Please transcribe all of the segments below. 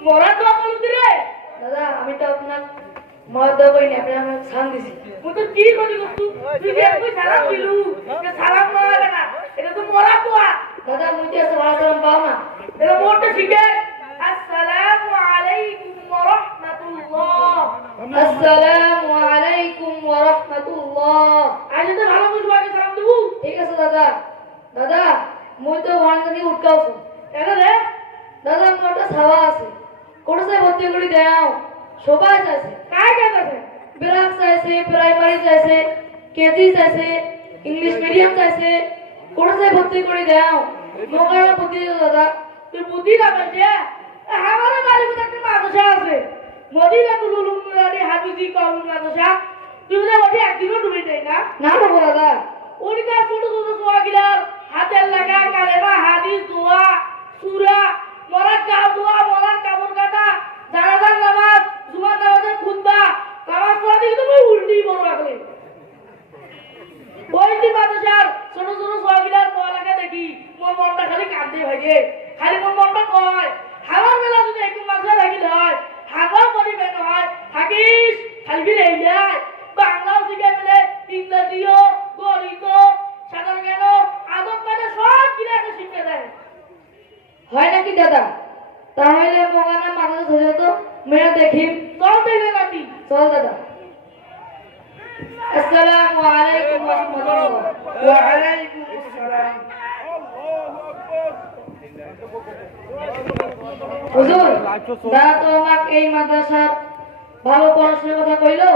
মরা তো দিরে দাদা আমি তো আপনার মত দেওয়া করিনি আপনি আমার সান দিছি। তো কি করি করতু তুই যে কই সালাম দিলু এটা সালাম না লাগে না। এটা তো মরা তো আ। দাদা মুই তো ভালো সালাম পাও না। এটা মোটে শিখে। আসসালামু আলাইকুম ওয়া রাহমাতুল্লাহ আসসালামু আলাইকুম ওয়া রাহমাতুল্লাহ আজ তো ভালো বুঝব সালাম দেবো। ঠিক আছে দাদা। দাদা মুই তো ওয়ান রে? দাদা আমার একটা আছে। ভর্তি করে দেও সবাই চাইছে। কাই কাজ আছে ব্রাক চাইছে প্রাইমারি চাইছে কেজি চাইছে ইংলিশ মিডিয়াম চাইছে। কোথায় ভর্তি করে দেও মোকারা ভর্তি দিও দাদা। তুই বুদ্ধি না পাইছে আমারে বাড়ি মধ্যে একটা মাদ্রাসা আছে। মদিনা তুলুলুম নুরানি হাফিজি কওম মাদ্রাসা তুই বুঝে ওটি একদিনও ডুবে যাই না? না নেব দাদা। ওইটা ছোট ছোট সোয়াগিলার হাতের লাগা কালেমা হাদিস দোয়া সূরা মরার গাও দোয়া মরার কাপড় কাটা জানাজার নামাজ জুমার নামাজের খুতবা নামাজ পড়া দেখি তো মই উল্টি বড় রাখলে ওইটি মাদ্রাসার ছোট ছোট সোয়াগিলার পড়ালেখা দেখি মোর মনটা খালি ভাইয়ে খালি মোর মনটা কয় হাওয়ার বেলা যদি একটু মাদ্রাসা থাকিল হয় হাওয়ার পরিবেশ হয় থাকিস খালি ফিরে যায় বাংলাও শিখে ফেলে ইংরেজিও গণিত সাধারণ জ্ঞান আদব মানে সব কিনে একটা শিখে দেয় হয় নাকি দাদা? তাহলে মোকানা মানুষ ধরে তো মেয়ে দেখি সব দেখবে নাকি চল দাদা। আসসালামু আলাইকুম ওয়া রাহমাতুল্লাহ ওয়ালাইকুম আসসালাম। হুজুর দাদা তো আমাকে এই মাদ্রাসার ভালো পড়াশোনার কথা কইলো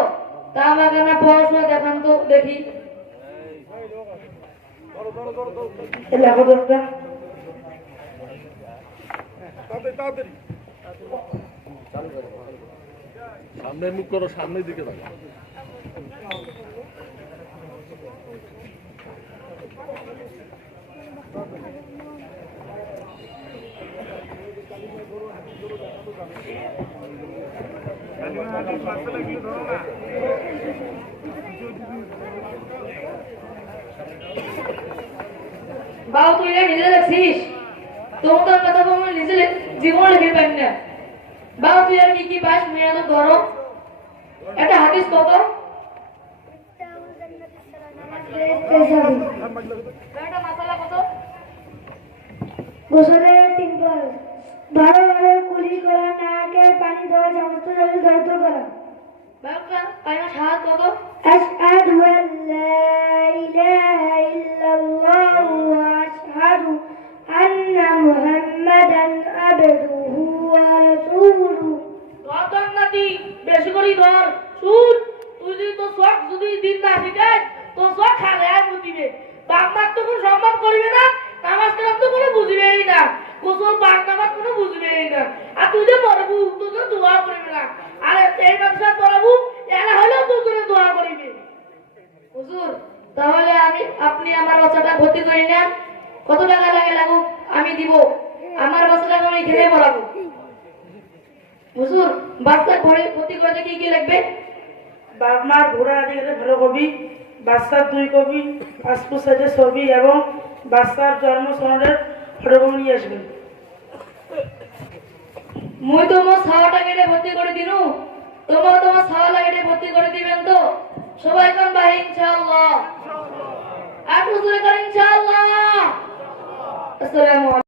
তা আমাকে না পড়াশোনা দেখান তো দেখি। সামনে মুখ করো সামনের দিকে তাকাও। বাবু, তুই নিজে দেখছিস? তোর তোর কথা বলব নিজে জীবন লিখে পারি না। বাবু, তুই আর কি কি পাস মেয়ে তো ধরো? একটা হাদিস কত? গোসলের তিনবার। বারো বারো কুলি করা নাকে পানি দেওয়া সমস্ত জলের দায়িত্ব করা বাবুটা কাইমা সাহায্য কত أشهد أن لا إله إلا الله وأشهد أن محمدا عبده ورسوله ধর নাতি বেশি করে ধর শুন তুই যদি তোর শখ যদি দিন না শিখাই তোর শখ খালে আর বুঝিবে বাপ মার তো কোনো সম্মান করবে না নামাজ কালাম তো কোনো বুঝবেই না গোসল বাপ নামাজ কোনো বুঝবেই না। আর তুই যে পড়বু তুই তো দোয়া করবে না। আর এই ব্যবসা পড়াবু এরা হলেও তুই করে দোয়া করিবে। হুজুর, তাহলে আমি, আপনি আমার বাচ্চাটা ভর্তি করে নেন। কত টাকা লাগে লাগুক? আমি দিব। আমার বাচ্চাটাকে আমি এখানে পড়াবো। হুজুর, বাচ্চা ঘরে ভর্তি করতে কি কি লাগবে? বাপ মার ঘোড়া আদি ভালো কবি, বাচ্চার দুই কবি, পাসপোর্ট সাইজের ছবি এবং বাচ্চার জন্ম সনদের ফটোকপি নিয়ে আসবেন। মুই তো মোর ছাওয়াটা কেটে ভর্তি করে দিনু। তোমার তোমার ছাওয়া গেলে ভর্তি করে দিবেন তো? সবাই কোন বাহি ইনশাআল্লাহ। আর হুজুরে করেন ইনশাআল্লাহ। আসসালামু